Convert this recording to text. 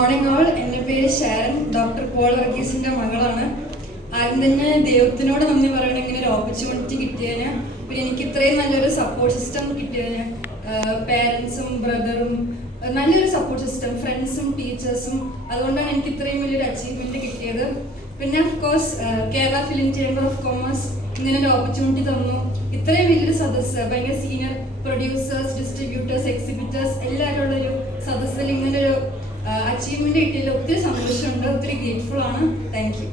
Morning all. എൻ്റെ പേര് Sharon. Doctor Paul വർഗീസിൻ്റെ മകളാണ്. ആദ്യം തന്നെ ദൈവത്തിനോട് നന്ദി പറയണം ഇങ്ങനെ ഒരു ഓപ്പർച്യൂണിറ്റി കിട്ടിയതിന്. പിന്നെ എനിക്ക് ഇത്രയും നല്ലൊരു സപ്പോർട്ട് സിസ്റ്റം കിട്ടിയതിന് പേരൻസും ബ്രദറും നല്ലൊരു സപ്പോർട്ട് സിസ്റ്റം, ഫ്രണ്ട്സും ടീച്ചേഴ്സും, അതുകൊണ്ടാണ് എനിക്ക് ഇത്രയും വലിയൊരു അച്ചീവ്മെൻറ്റ് കിട്ടിയത്. പിന്നെ of course Kerala film chamber of commerce ഇങ്ങനെ ഒരു ഓപ്പർച്യൂണിറ്റി തന്നു. ഇത്രയും വലിയൊരു സദസ്സ്, ഭയങ്കര സീനിയർ പ്രൊഡ്യൂസേഴ്സ്, ഡിസ്ട്രിബ്യൂട്ടേഴ്സ്, എക്സിബിറ്റേഴ്സ് എല്ലാവരും ഉള്ളൊരു സദസ്സിൽ ഇങ്ങനൊരു അച്ചീവ്മെൻറ്റ് കിട്ടിയതിൽ ഒത്തിരി സന്തോഷമുണ്ട്, ഒത്തിരി ഗ്രേറ്റ്ഫുൾ ആണ്. Thank you.